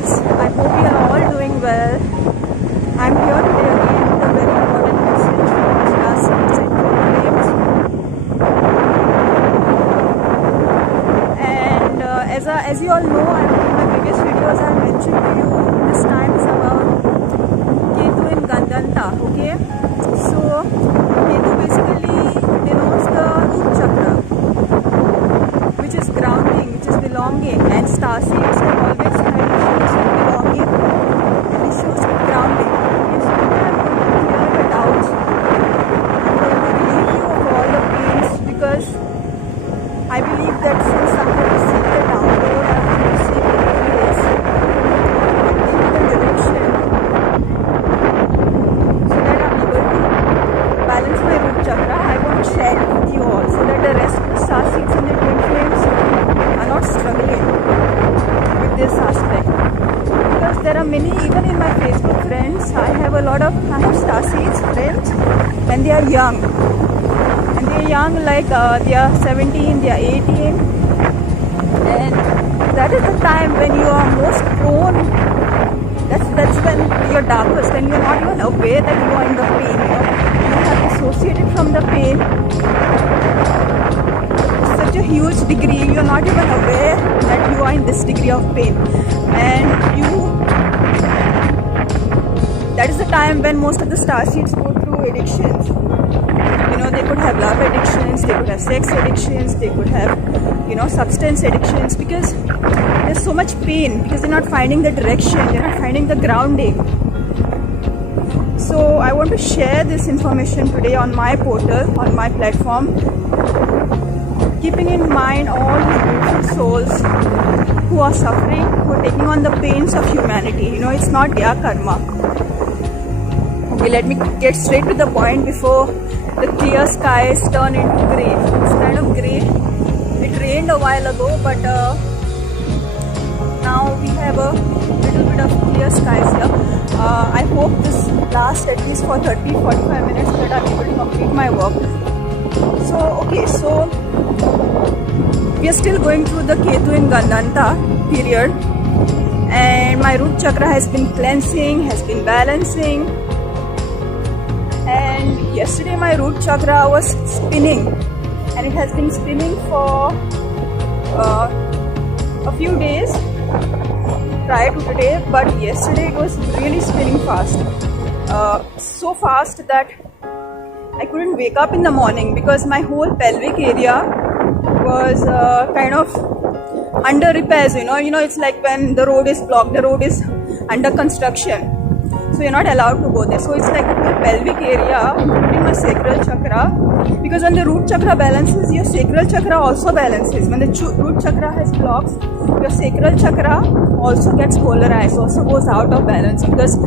friends, I hope you are all doing well. I'm here today again with a very important message from star seeds and twin flames. And as you all know, in my previous videos I mentioned to you this time is about Ketu in Gandanta. Okay, so Ketu basically denotes the root chakra, which is grounding, which is belonging, and star seeds have always had issues with belonging and issues with grounding. Okay, so today I'm going to clear the doubts. I'm going to relieve you of all the pains, because I believe that since I'm going to seek the download, I'm going to seek the place and give the direction, so that I'm able to balance my root chakra. I want to share it with you all, so that the rest of the star seeds and the twin flames are not struggling with this aspect. Because there are many, even in my Facebook friends, I have star seeds friends, and they are young. And they are young, like they are 17, they are 18. And that is the time when you are most prone. That's when you're darkest, when you're not even aware that you are in the pain. You have dissociated from the pain to such a huge degree. You're not even aware that you are in this degree of pain. And that is the time when most of the star seeds go through addictions. They could have love addictions, they could have sex addictions, they could have, substance addictions, because there's so much pain, because they're not finding the direction, they're not finding the grounding. So I want to share this information today on my portal, on my platform, keeping in mind all these beautiful souls who are suffering, who are taking on the pains of humanity. It's not their karma. Okay, let me get straight to the point before the clear skies turn into grey. It's kind of grey. It rained a while ago, but now we have a little bit of clear skies here. I hope this lasts at least for 30-45 minutes, so that I'm able to complete my work. So we are still going through the Ketu in Gandanta period, and my root chakra has been cleansing, has been balancing. And yesterday my root chakra was spinning, and it has been spinning for a few days prior to today, but yesterday it was really spinning fast. So fast that I couldn't wake up in the morning, because my whole pelvic area was kind of under repairs. It's like when the road is blocked, the road is under construction, so you're not allowed to go there. So it's like the whole pelvic area, including my sacral chakra, because when the root chakra balances, your sacral chakra also balances. When the root chakra has blocks, your sacral chakra also gets polarized, also goes out of balance, because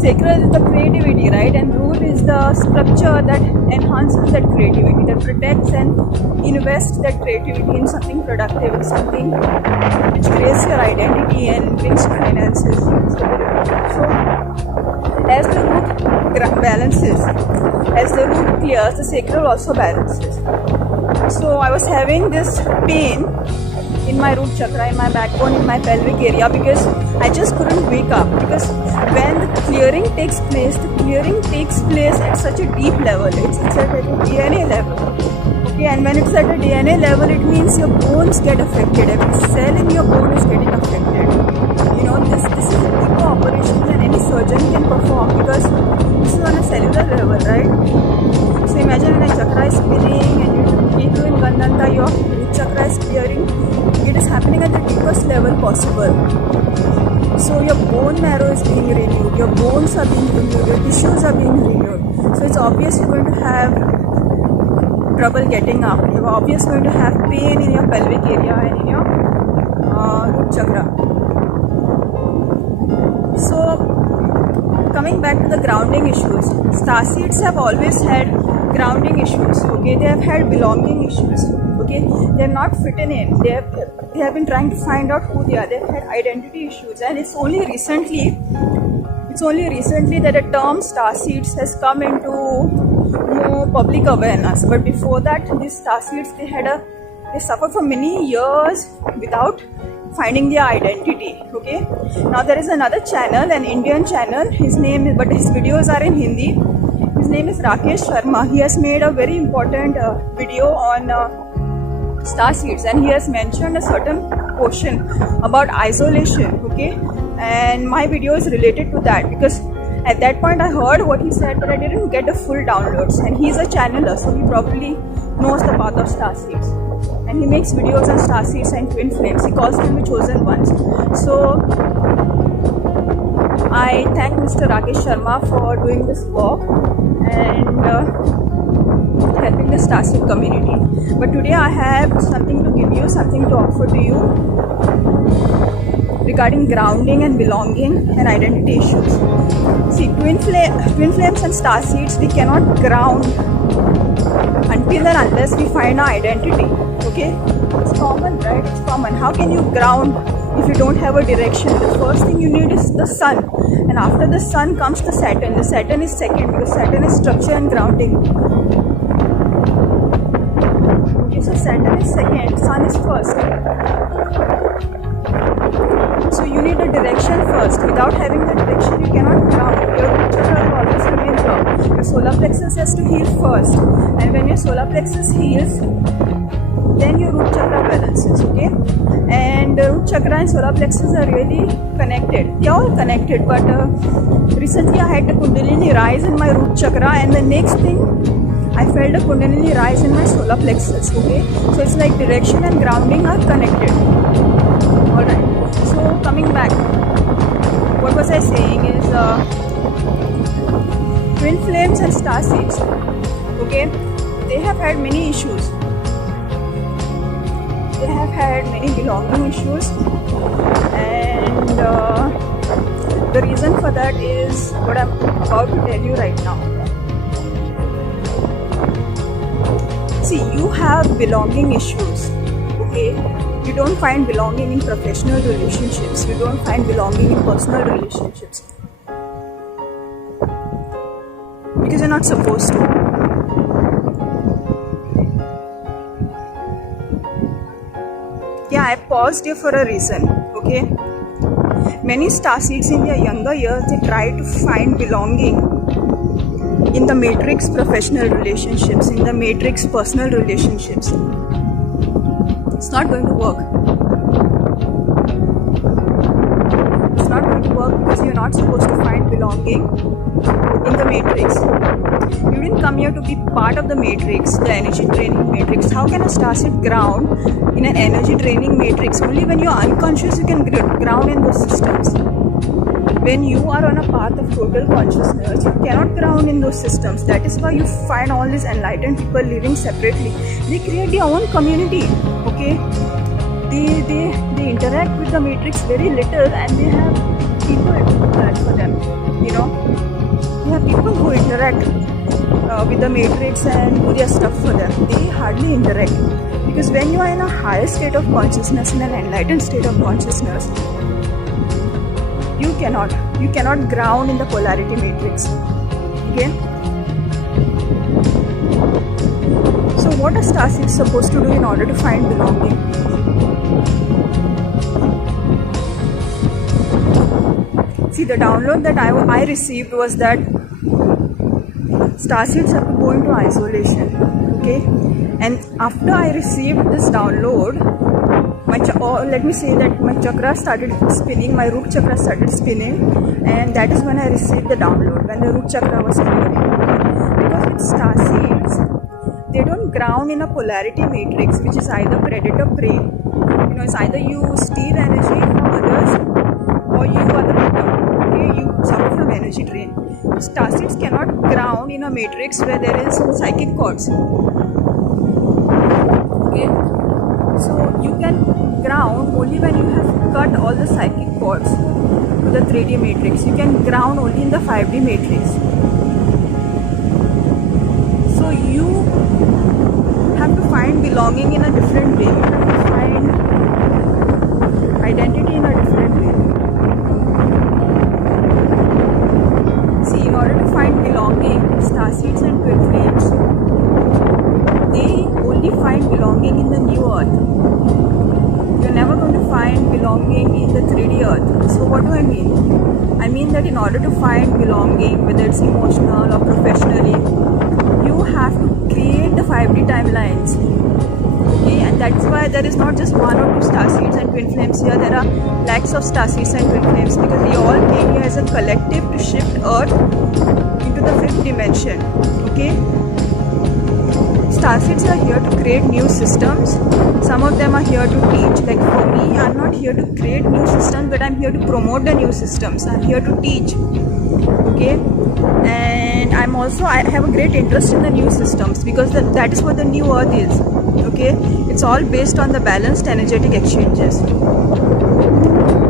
sacral is the creativity, right? And root is the structure that enhances that creativity, that protects and invests that creativity in something productive, in something which creates your identity and brings finances. So as the root balances, as the root clears, the sacral also balances. So I was having this pain in my root chakra, in my backbone, in my pelvic area, because I just couldn't wake up. Because when the clearing takes place at such a deep level. It's at a DNA level. Okay, and when it's at a DNA level, it means your bones get affected. Every cell in your bone is getting affected. This is a deeper operation than any surgeon can perform, because this is on a cellular level, right? So imagine when a chakra is spinning and you keep doing Gandanta, your root chakra is clearing. It is happening at the deepest level possible. So your bone marrow is being renewed, your bones are being renewed, your tissues are being renewed. So it's obvious you're going to have trouble getting up. You're obviously going to have pain in your pelvic area and in your root chakra. So coming back to the grounding issues, star seeds have always had grounding issues. Okay, they have had belonging issues. Okay, they are not fitting in. They have been trying to find out who they are. They've had identity issues, and it's only recently that the term star seeds has come into more public awareness. But before that, these star seeds they suffered for many years without finding their identity. Okay, now there is another channel, an Indian channel. His videos are in Hindi. His name is Rakesh Sharma. He has made a very important video on star seeds, and he has mentioned a certain portion about isolation. Okay, and my video is related to that because at that point I heard what he said, but I didn't get the full downloads. And he's a channeler, so he probably knows the path of star seeds, and he makes videos on star seeds and twin flames. He calls them the chosen ones. So I thank Mr. Rakesh Sharma for doing this work and helping the starseed community. But today I have something to give you, something to offer to you regarding grounding and belonging and identity issues. See, twin flames and star seeds, we cannot ground until and unless we find our identity. Okay, it's common, right? It's common. How can you ground if you don't have a direction? The first thing you need is the sun, and after the sun comes the Saturn. The Saturn is second because Saturn is structure and grounding. Okay, so Saturn is second, sun is first. So you need a direction first. Without having the direction, you cannot ground. Your root chakra will always remain blocked. Your solar plexus has to heal first, and when your solar plexus heals, then your root chakra balances. Okay, and root chakra and solar plexus are really connected. They are all connected, but recently I had the Kundalini rise in my root chakra, and the next thing I felt a Kundalini rise in my solar plexus. Okay, so it's like direction and grounding are connected. Alright, so coming back, what was I saying is twin flames and star seeds. Okay, they have had many issues. They have had many belonging issues, and the reason for that is what I'm about to tell you right now. See, you have belonging issues. Okay, you don't find belonging in professional relationships. You don't find belonging in personal relationships because you're not supposed to. Yeah, I paused here for a reason. Okay, many star seeds in their younger years, they try to find belonging in the matrix professional relationships, in the matrix personal relationships. It's not going to work. It's not going to work because you're not supposed to find belonging in the matrix. You didn't come here to be part of the matrix, the energy training matrix. How can a starseed ground in an energy training matrix? Only when you're unconscious you can ground in those systems. When you are on a path of total consciousness, you cannot ground in those systems. That is why you find all these enlightened people living separately. They create their own community. Okay, they interact with the matrix very little, and they have people who do that for them. You know, they have people who interact with the matrix and do their stuff for them. They hardly interact because when you are in a higher state of consciousness, in an enlightened state of consciousness, you cannot ground in the polarity matrix. Okay, so what a starseed is supposed to do in order to find belonging? See, the download that I received was that starseeds have to go into isolation. Okay, and after I received this download, let me say that my chakra started spinning, my root chakra started spinning, and that is when I received the download, when the root chakra was spinning. Because with star seeds, they don't ground in a polarity matrix, which is either predator-prey. You know, it's either you steal energy from others or you are the victim. Okay, you suffer from energy drain. Star seeds cannot ground in a matrix where there is psychic cords. Okay, so you can ground only when you have cut all the psychic cords to the 3D matrix. You can ground only in the 5D matrix. So you have to find belonging in a different way. You have to find identity in a different way. See, in order to find belonging, starseeds and twin flames, they only find belonging in the new earth. You're never going to find belonging belonging in the 3D earth. So what do I mean? I mean that in order to find belonging, whether it's emotional or professionally, you have to create the 5D timelines. Okay, and that's why there is not just one or two star seeds and twin flames here. There are lakhs of star seeds and twin flames, because we all came here as a collective to shift Earth into the fifth dimension. Okay, star seeds are here to create new systems. Some of them are here to teach. Like for me, I'm not here to create new systems, but I'm here to promote the new systems. I'm here to teach. Okay, and I have a great interest in the new systems, because that is what the new earth is. Okay, it's all based on the balanced energetic exchanges.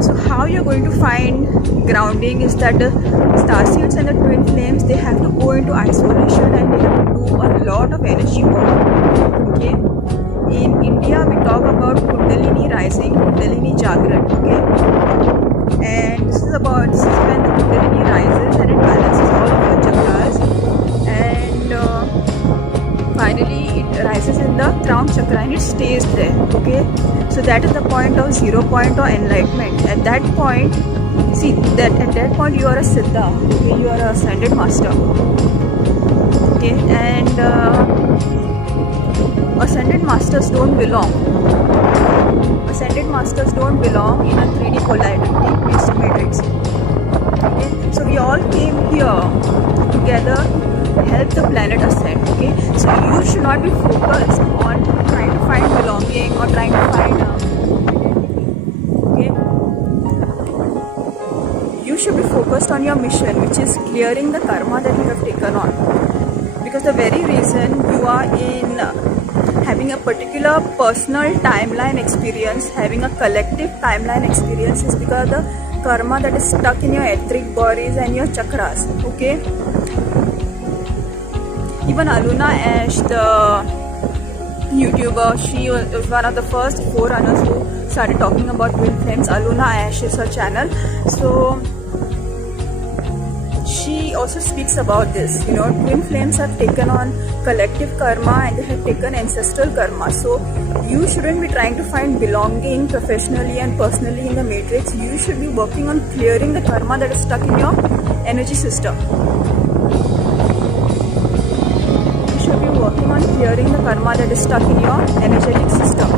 So how you're going to find grounding is that the star seeds and the twin flames, they have to go into isolation and they have to do a lot of energy work. Okay, in India we talk about Kundalini rising, Kundalini Jagrat. Okay, and this is when the Kundalini rises and it balances all of your chakras, and finally it rises in the crown chakra and it stays there. Okay, so that is the point of 0 point or enlightenment. At that point, at that point you are a siddha. Okay, you are a ascended master. Okay, and ascended masters don't belong. Ascended masters don't belong in a 3D polarity matrix. Okay, so we all came here together to help the planet ascend. Okay, so you should not be focused on trying to find belonging or trying to find okay, you should be focused on your mission, which is clearing the karma that you have taken on. Because the very reason you are in having a particular personal timeline experience, having a collective timeline experience, is because of the karma that is stuck in your etheric bodies and your chakras. Okay, even Aluna Ash, the YouTuber, she was one of the first forerunners who started talking about twin flames. Aluna Ash is her channel. So she also speaks about this. You know, twin flames have taken on collective karma and they have taken ancestral karma. So you shouldn't be trying to find belonging professionally and personally in the matrix. You should be working on clearing the karma that is stuck in your energy system. Working on clearing the karma that is stuck in your energetic system.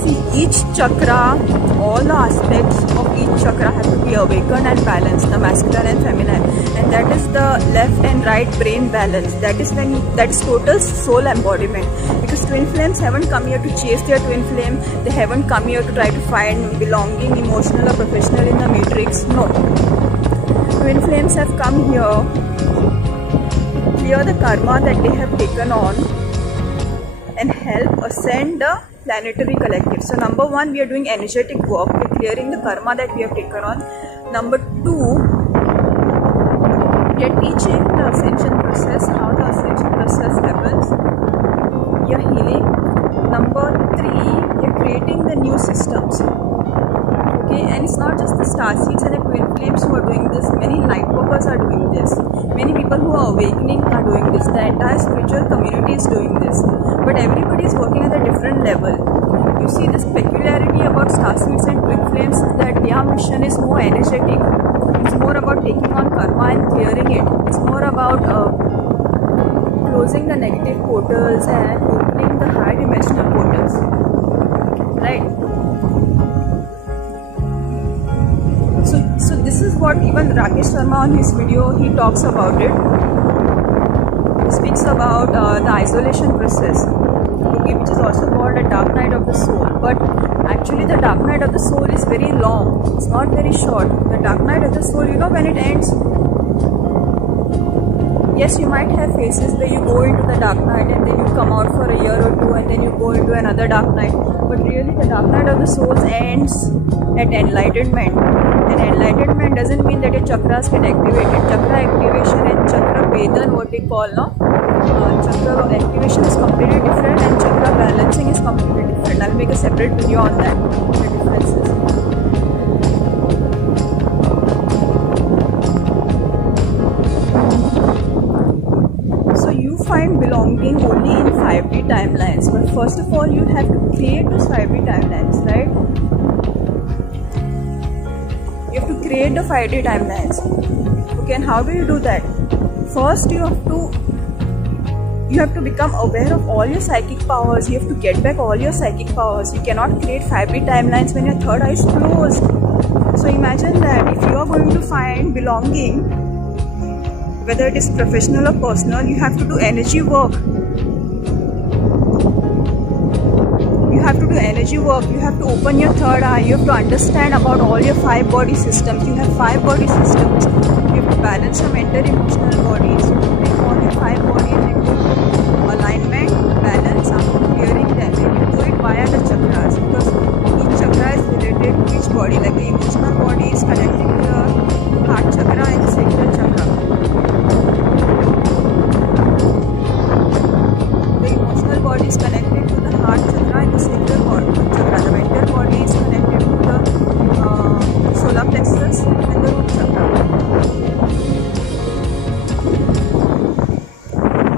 See, each chakra, all the aspects of each chakra have to be awakened and balanced, the masculine and feminine, and that is the left and right brain balance. That is total soul embodiment. Because twin flames haven't come here to chase their twin flame. They haven't come here to try to find belonging, emotional or professional in the matrix. No. Twin flames have come here to clear the karma that they have taken on and help ascend the planetary collective. So number one, we are doing energetic work. We are clearing the karma that we have taken on. Number two, we are teaching the ascension process, how the ascension process happens. We are healing. Number three, we are creating the new systems. Okay, and it's not just the star seeds and the twin flames who are doing this. Many light workers are doing this. Many people who are awakening are doing this. The entire spiritual community is doing this. But everybody is working at a different level. You see, this peculiarity about star seeds and twin flames is that their mission is more energetic. It's more about taking on karma and clearing it. It's more about closing the negative portals and opening the high dimensional portals. Right? So this is what even Rakesh Sharma on his video, he talks about it. He speaks about the isolation process, okay, which is also called a dark night of the soul. But actually the dark night of the soul is very long. It's not very short. The dark night of the soul, you know, when it ends, yes, you might have phases where you go into the dark night and then you come out for a year or two and then you go into another dark night. But really the dark night of the soul ends at enlightenment. And enlightenment doesn't mean that your chakras get activated. Chakra activation and chakra vedan, what we call, no? Chakra activation is completely different and chakra balancing is completely different. I'll make a separate video on that, the differences. So you find belonging only in 5D timelines, but for first of all, you have to create those 5D timelines, right? You have to create the 5D timelines. Okay, and how do you do that? First, you have to become aware of all your psychic powers. You have to get back all your psychic powers. You cannot create 5D timelines when your third eye is closed. So imagine that if you are going to find belonging, whether it is professional or personal, you have to do energy work. You have to do energy work. You have to open your third eye. You have to understand about all your 5 body systems. You have 5 body systems. You have to balance your mental, emotional bodies. You have to bring all your 5 bodies into alignment, balance, after clearing them. And you do it via the chakras, because each chakra is related to each body. Like the emotional body is connected to the heart chakra and the sacral chakra. The emotional body is connected to the heart chakra and the sacral chakra. The mental body is connected to the solar plexus and the root chakra.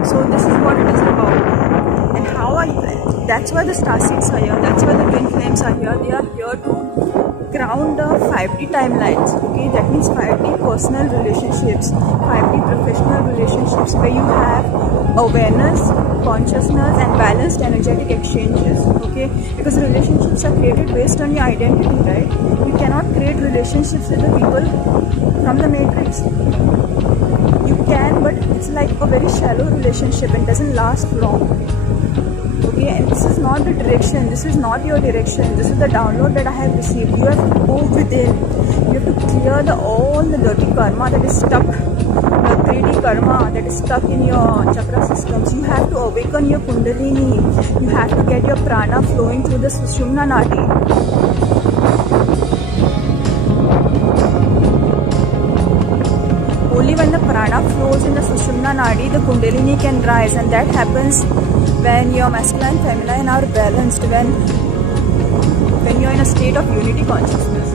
So this is what it is about. And how are you? That's why the star seeds are here. That's why the twin flames are here. They are here to ground the 5D timelines. Okay, that means 5D personal relationships, 5D professional relationships, where you have awareness, consciousness, and balanced energetic exchanges. Okay, because relationships are created based on your identity, right? You cannot create relationships with the people from the matrix. You can, but it's like a very shallow relationship and doesn't last long. Okay, and this is not the direction, this is not your direction, this is the download that I have received. You have to go within, you have to clear all the dirty karma that is stuck, the 3D karma that is stuck in your chakra systems. You have to awaken your kundalini, you have to get your prana flowing through the Sushumna Nadi. Only when the prana flows in the Sushumna Nadi, the kundalini can rise, and that happens when your masculine and feminine are balanced, when you are in a state of unity consciousness.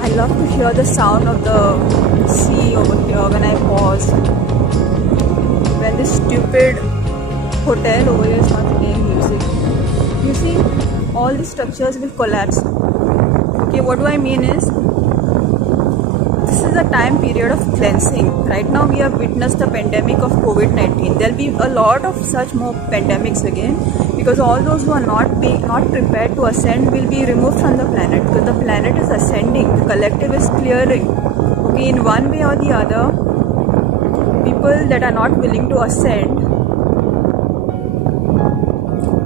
I love to hear the sound of the sea over here when I pause. When this stupid hotel over here is not playing music. You see, all the structures will collapse. Okay, what do I mean is, this is a time period of cleansing. Right now we have witnessed the pandemic of COVID-19. There will be a lot of such more pandemics again, because all those who are not prepared to ascend will be removed from the planet, because the planet is ascending, the collective is clearing. Okay, in one way or the other, people that are not willing to ascend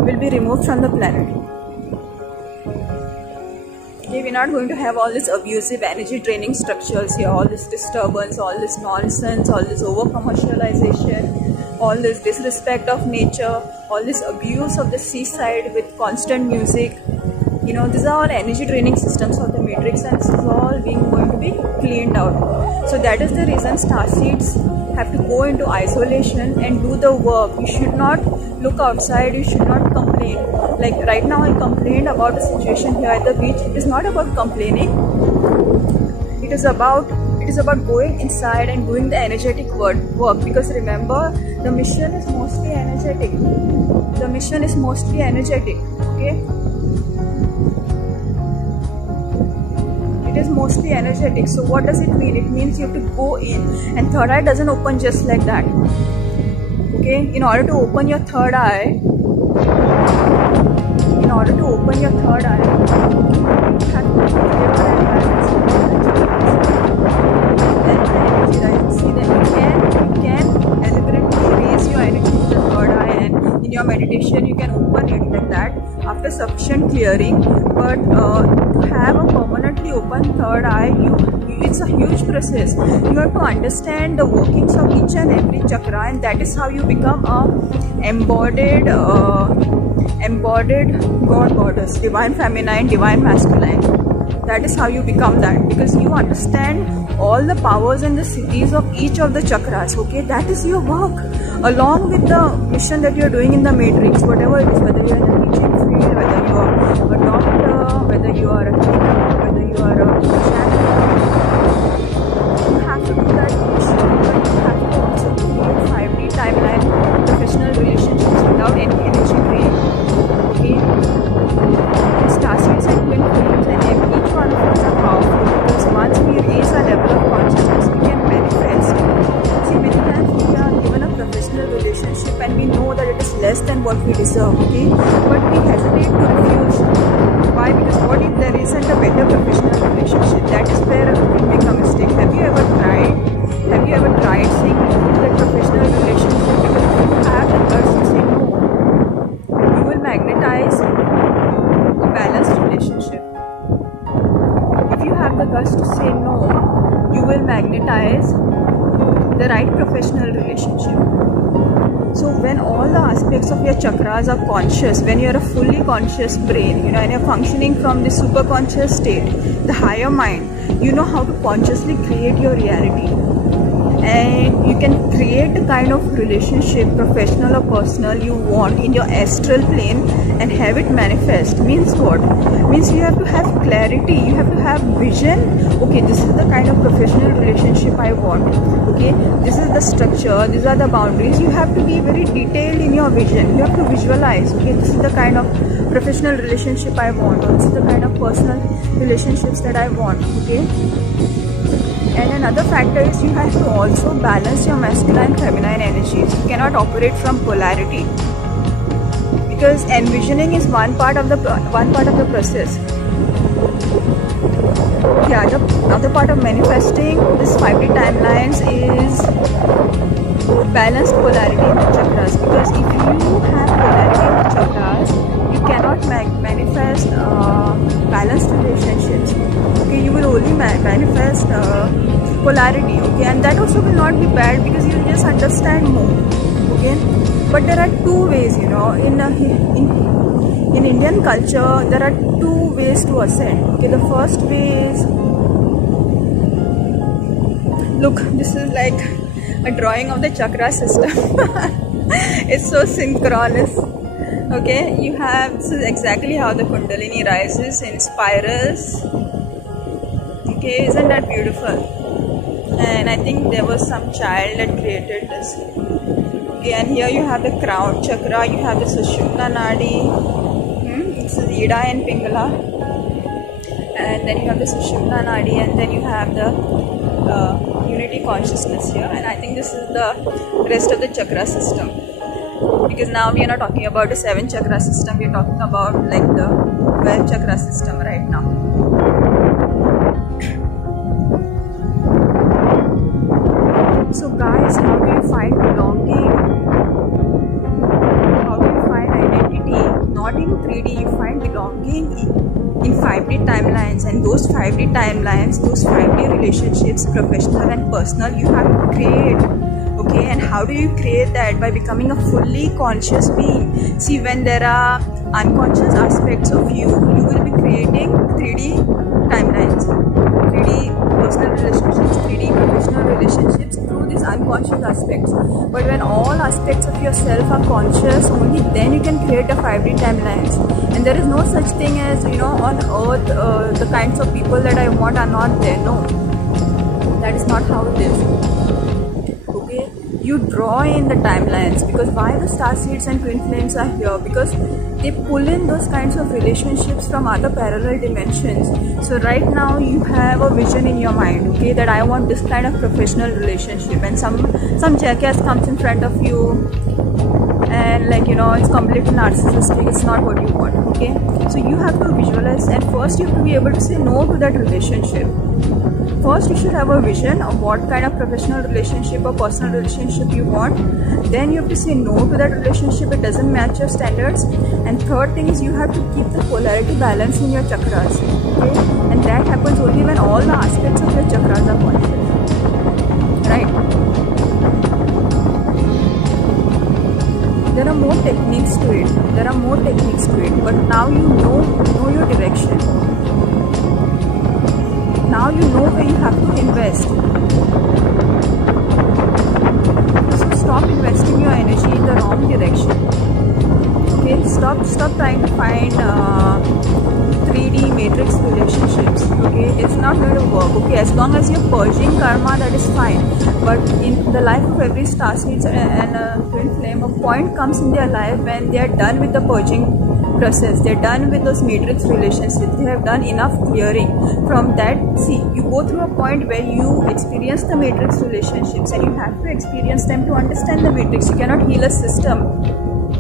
will be removed from the planet. Okay, we're not going to have all this abusive energy draining structures here, all this disturbance, all this nonsense, all this over commercialization, all this disrespect of nature, all this abuse of the seaside with constant music. You know, these are all energy draining systems of the matrix, and this is all going to be cleaned out. So that is the reason starseeds have to go into isolation and do the work. You should not look outside, you should not complain. Like right now I complained about the situation here at the beach. It is not about complaining. It is about going inside and doing the energetic work, because remember, the mission is mostly energetic. The mission is mostly energetic. Okay? It is mostly energetic. So what does it mean? It means you have to go in, and third eye doesn't open just like that. Okay, in order to open your third eye, you have to deliver and balance then the energy, right? See, then you can deliberately raise your energy to the third eye, and in your meditation you can open it like that after sufficient clearing. But to have a permanently open third eye, it's a huge process. You have to understand the workings of each and every chakra, and that is how you become a embodied god goddess, divine feminine, divine masculine. That is how you become that, because you understand all the powers and the cities of each of the chakras. Okay, that is your work, along with the mission that you are doing in the matrix, whatever it is, whether you are in the teaching field, whether you are a doctor, whether you are a healer, whether you are a channel, will magnetize the right professional relationship. So when all the aspects of your chakras are conscious, when you're a fully conscious brain, and you're functioning from the super conscious state, the higher mind, you know how to consciously create your reality. And you can create the kind of relationship, professional or personal, you want in your astral plane and have it manifest. Means what? Means you have to have clarity, you have to have vision. Okay, this is the kind of professional relationship I want. Okay, this is the structure, these are the boundaries. You have to be very detailed in your vision. You have to visualize. Okay, this is the kind of professional relationship I want, or this is the kind of personal relationships that I want. Okay. And another factor is you have to also balance your masculine and feminine energies. You cannot operate from polarity, because envisioning is one part of the process. The other part of manifesting this 5D timelines is balanced polarity in the chakras. Because if you have polarity in the chakras, you cannot manifest balanced relationships. Okay, you will only manifest polarity. Okay, and that also will not be bad, because you will just understand more. Okay, but there are two ways. In Indian culture, there are two ways to ascend. Okay, the first way is, look, this is like a drawing of the chakra system. It's so synchronous. Okay, you have, this is exactly how the Kundalini rises in spirals. Okay, isn't that beautiful? And I think there was some child that created this. Okay, and here you have the crown chakra, you have the Sushumna Nadi. This is Ida and Pingala. And then you have the Sushumna Nadi, and then you have the unity consciousness here. And I think this is the rest of the chakra system. Because now we are not talking about the 7 chakra system, we are talking about like the 12 chakra system right now. So guys, how do you find belonging? How do you find identity? Not in 3D, you find belonging in 5D timelines. And those 5D timelines, those 5D relationships, professional and personal, you have to create. Okay, and how do you create that? By becoming a fully conscious being. See, when there are unconscious aspects of you, you will be creating 3D timelines, 3D personal relationships, 3D professional relationships through these unconscious aspects. But when all aspects of yourself are conscious, only then you can create the 5D timelines. And there is no such thing as, on earth, the kinds of people that I want are not there. No, that is not how it is. You draw in the timelines, because why the star seeds and twin flames are here? Because they pull in those kinds of relationships from other parallel dimensions. So right now you have a vision in your mind, okay, that I want this kind of professional relationship, and some jackass comes in front of you and it's completely narcissistic, it's not what you want. Okay, so you have to visualize, and first you have to be able to say no to that relationship. First, you should have a vision of what kind of professional relationship or personal relationship you want. Then you have to say no to that relationship, it doesn't match your standards. And third thing is, you have to keep the polarity balance in your chakras. Okay? And that happens only when all the aspects of your chakras are conscious. Right? There are more techniques to it. But now you know your direction. Now you know where you have to invest. So stop investing your energy in the wrong direction. Okay, stop trying to find 3D matrix relationships. Okay, it's not going to work. Okay, as long as you're purging karma, that is fine. But in the life of every star seeds and a twin flame, a point comes in their life when they are done with the purging process. They're done with those matrix relationships. They have done enough clearing. From that, see, you go through a point where you experience the matrix relationships, and you have to experience them to understand the matrix. You cannot heal a system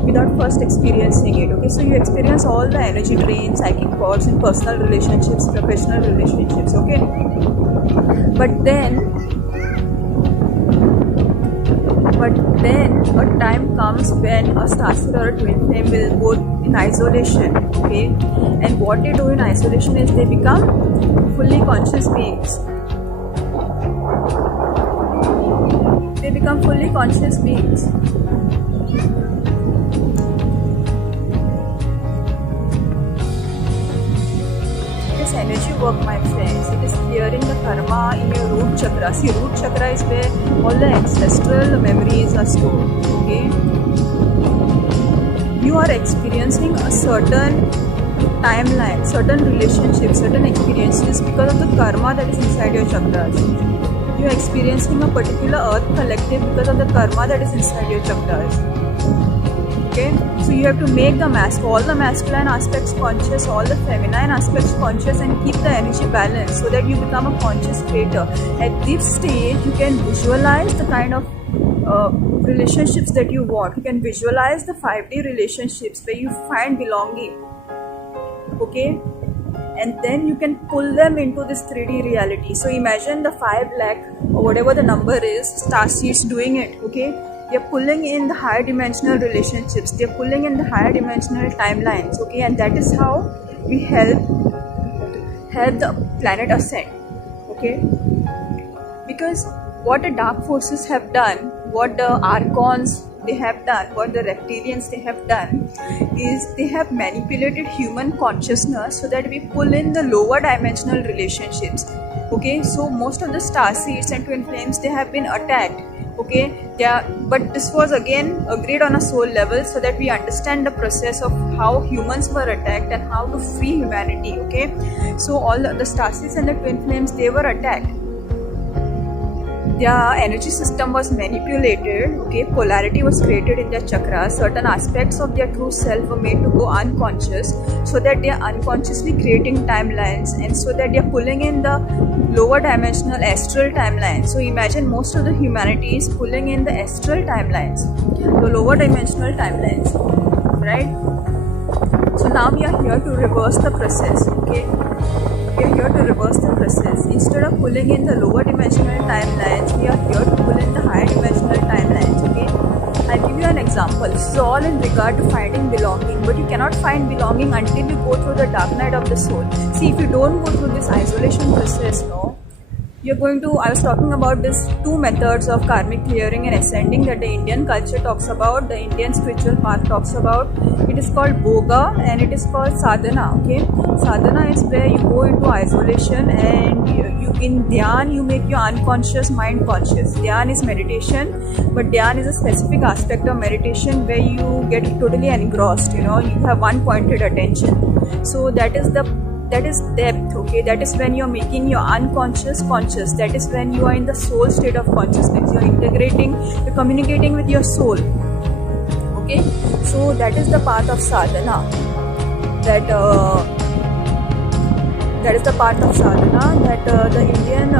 without first experiencing it. Okay, so you experience all the energy drain, psychic cords in personal relationships, professional relationships. Okay, but then a time comes when a star seed or a twin flame will go in isolation. Okay, and what they do in isolation is they become fully conscious beings. they become fully conscious beings. It is energy work, my friends. It is clearing the karma in your root chakra. See, root chakra is where all the ancestral memories are stored. Okay, you are experiencing a certain timeline, certain relationships, certain experiences because of the karma that is inside your chakras. You are experiencing a particular earth collective because of the karma that is inside your chakras. Okay, so you have to make all the masculine aspects conscious, all the feminine aspects conscious, and keep the energy balanced so that you become a conscious creator. At this stage, you can visualize the kind of relationships that you want. You can visualize the 5D relationships where you find belonging. Okay, and then you can pull them into this 3D reality. So imagine the 5 lakh or whatever the number is, star seeds doing it. Okay, they're pulling in the higher dimensional relationships, they're pulling in the higher dimensional timelines. Okay, and that is how we help the planet ascend. Okay, because what the dark forces have done, what the archons they have done, what the reptilians they have done, is they have manipulated human consciousness so that we pull in the lower dimensional relationships. Okay, so most of the star seeds and twin flames, they have been attacked. Okay, but this was again agreed on a soul level so that we understand the process of how humans were attacked and how to free humanity. Okay, so all the star seeds and the twin flames, they were attacked. Their energy system was manipulated. Okay, polarity was created in their chakras. Certain aspects of their true self were made to go unconscious so that they are unconsciously creating timelines, and so that they are pulling in the lower dimensional astral timelines. So imagine most of the humanity is pulling in the astral timelines, the lower dimensional timelines, right? So now we are here to reverse the process. Okay, we are here to reverse the process. Instead of pulling in the lower dimensional timelines, we are here to pull in the higher dimensional timelines. Okay, I'll give you an example. This is all in regard to finding belonging, but you cannot find belonging until you go through the dark night of the soul. See, if you don't go through this isolation process, you're going to, I was talking about these 2 methods of karmic clearing and ascending that the Indian culture talks about, the Indian spiritual path talks about. It is called Boga and it is called Sadhana. Okay, Sadhana is where you go into isolation and you in Dhyan, you make your unconscious mind conscious. Dhyan is meditation, but Dhyan is a specific aspect of meditation where you get totally engrossed, you have one pointed attention. So that is depth. Okay, that is when you're making your unconscious conscious. That is when you are in the soul state of consciousness. You're communicating with your soul. Okay, so that is the path of sadhana. That is the path of sadhana that the Indian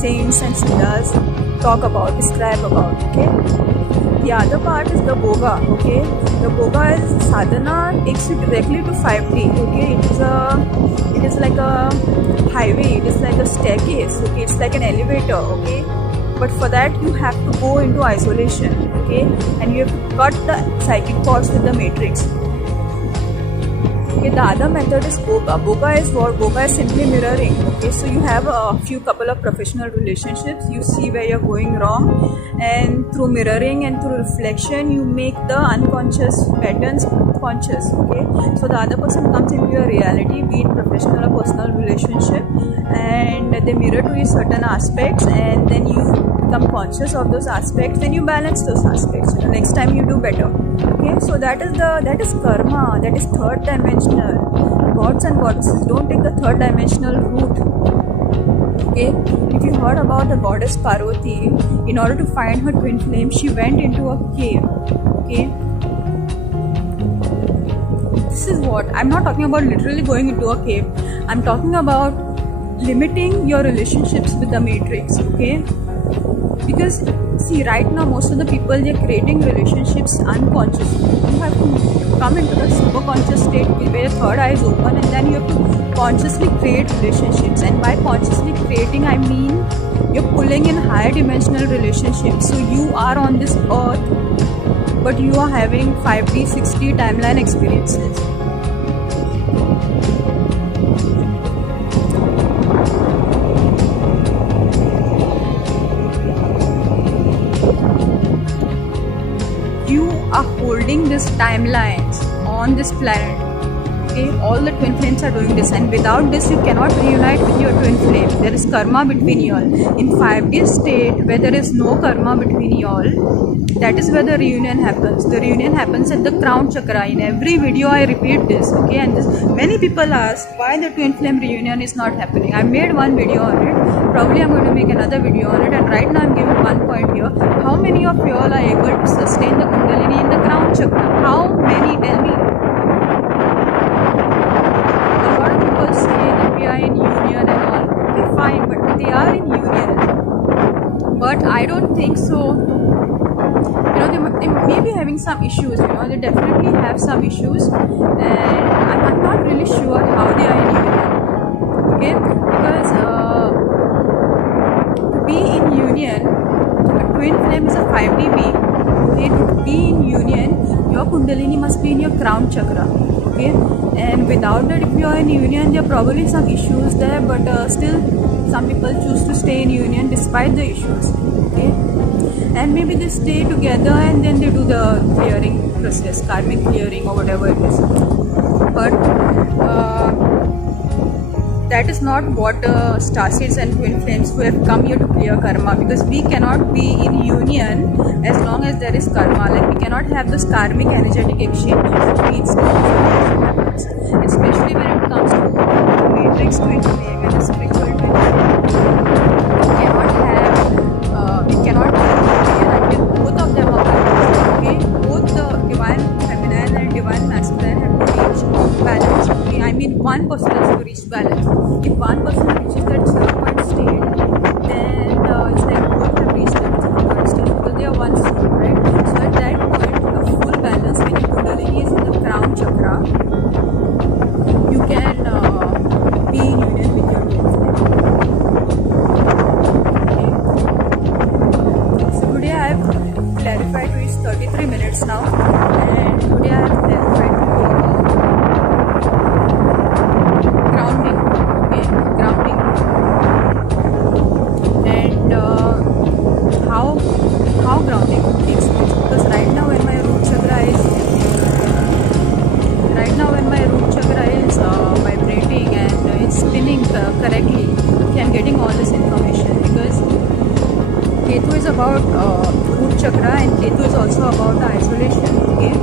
saints and siddhas describe about. Okay, the other part is the boga. Okay, the boga is sadhana, takes you directly to 5D. Okay, it is like a highway, it is like a staircase. Okay, it's like an elevator. Okay, but for that you have to go into isolation. Okay, and you have to cut the psychic cords with the matrix. Okay, the other method is Boga. Boga is what? Boga is simply mirroring. Okay, so you have a couple of professional relationships. You see where you're going wrong, and through mirroring and through reflection, you make the unconscious patterns conscious. Okay, so the other person comes into your reality, be it professional or personal relationship, and they mirror to you certain aspects, and then you become conscious of those aspects. Then you balance those aspects. Next time you do better. Okay, so that is karma. That is third dimensional. Gods and goddesses don't take the third dimensional route. Okay, if you heard about the goddess Parvati, in order to find her twin flame, she went into a cave. Okay, this is what I'm not talking about literally going into a cave. I'm talking about limiting your relationships with the matrix. Okay, because see, right now most of the people, they're creating relationships unconsciously. You have to come into the super conscious state where your third eye is open, and then you have to consciously create relationships. And by consciously creating, I mean you're pulling in higher dimensional relationships. So you are on this earth, but you are having 5D, 6D timeline experiences. building these timelines on this planet. Okay, all the twin flames are doing this, and without this you cannot reunite with your twin flame. There is karma between y'all. In 5D state where there is no karma between y'all, that is where the reunion happens. The reunion happens at the crown chakra. In every video I repeat this, okay, and many people ask why the twin flame reunion is not happening. I made one video on it. Probably I'm going to make another video on it, and right now I'm giving one point here. How many of y'all are able to sustain the kundalini in the crown chakra? How many? Tell me. Say that we are in union and all, okay, fine, but they are in union, but I don't think so. They may be having some issues, they definitely have some issues, and I'm not really sure how they are in union, okay, because to be in union, a twin flame is a 5D being, okay, to be in union, your kundalini must be in your crown chakra, okay, and without that, if you are in union, there are probably some issues there, but still some people choose to stay in union despite the issues, okay, and maybe they stay together and then they do the clearing process, karmic clearing or whatever it is, but that is not what starseeds and twin flames who have come here to clear karma, because we cannot be in union as long as there is karma. Like, we cannot have this karmic energetic exchange between happens, especially when it comes to matrix twin flame and the spiritual twin flame. We cannot have union until both of them are balanced. Okay, both the divine feminine and divine masculine have to reach balance. Okay, I mean one person has to reach balance. If one person reaches that 0 point state, then it's like both have reached that 0 point state because they are one soul, right? So at that point of full balance, when your kundalini is in the crown chakra, you can be in union with your twin flame. Okay. So today I have clarified to it's 33 minutes now, and today I have clarified to grounding, okay, grounding, and how grounding takes place, because right now when my root chakra is vibrating and it's spinning correctly, okay, I'm getting all this information, because Ketu is about root chakra and Ketu is also about the isolation, okay,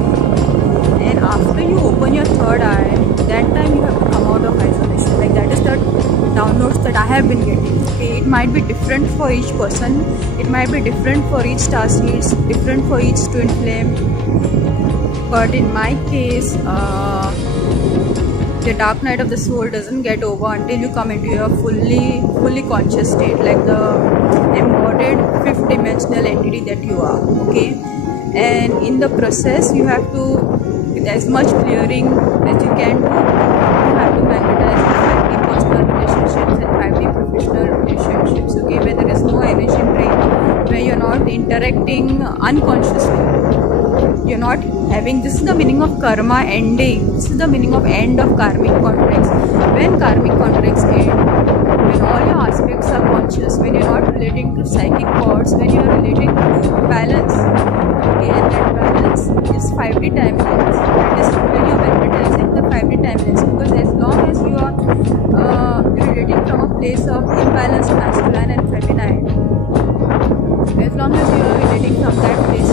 and after you open your third eye, that time you have to come out of isolation. Like, that is the downloads that I have been getting, okay. It might be different for each person, it might be different for each star seeds, different for each twin flame, but in my case, the dark night of the soul doesn't get over until you come into your fully conscious state, like the embodied fifth dimensional entity that you are, okay. And in the process, you have to, with as much clearing as you can do, you have to magnetize 5D personal relationships and 5D professional relationships, okay, where there is no energy drain, where you're not interacting unconsciously, you're not having, this is the meaning of karma ending, this is the meaning of end of karmic contracts. When karmic contracts end, when all your aspects are conscious, when you're not relating to psychic cords, when you're relating to balance, okay, and that balance is 5D timelines. That is when you're magnetizing the 5D timelines, because as long as you are relating from a place of imbalanced masculine and feminine, as long as you are relating from that place,